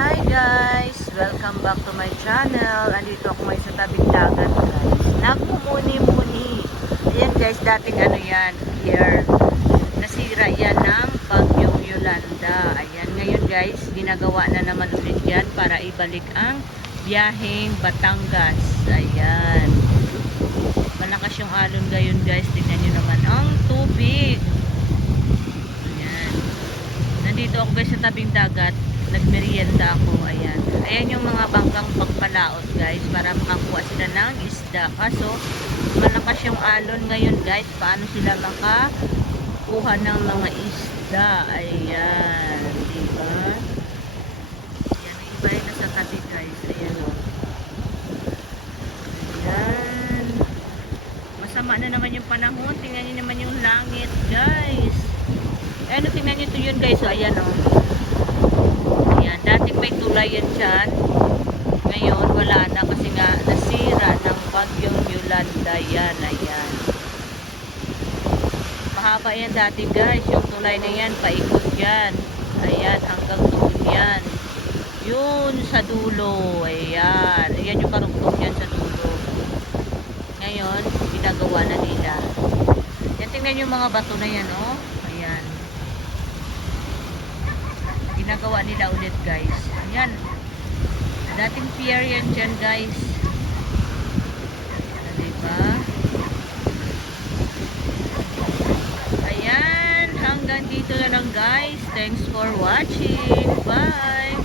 Hi guys! Welcome back to my channel. Andito ako ngayon sa tabing dagat guys. Nagmumuni-muni. Ayan guys, dating ano yan, pier. Nasira yan ng bagyong Yolanda. Ayan, ngayon guys, ginagawa na naman ulit yan para ibalik ang biyaheng Batangas. Ayan. Malakas yung alon ngayon guys. Tingnan nyo naman ang tubig. Dito ako guys sa tabing dagat, nagmerienda ako. Ayan. Ayan yung mga bangkang pagpalaot guys para makakuha sila ng isda. Kaso malakas yung alon ngayon guys. Paano sila makakuha ng mga isda? Ayan. Diba? Ayan. Yung iba yung nasa tabi guys. Ayan o. Ayan. Masama na naman yung panahon. Tingnan nyo naman yung langit guys. Ano, tingnan nyo ito yun guys. So, ayan o. Ayan, dating may tulay yan dyan. Ngayon, wala na kasi nga nasira ng bagyong Yolanda. Yan, ayan. Mahaba yan dati guys. Yung tulay na yan, paikot yan. Ayan, hanggang doon yan. Yun, sa dulo. Ayan. Ayan yung karugtong yan sa dulo. Ngayon, ginagawa na nila. Yan, tingnan yung mga bato na yan, o. Ayan. Ginagawa nila ulit guys. Ayan. Dating pier yan dyan guys. Diba? Ayan. Hanggang dito na lang guys. Thanks for watching. Bye.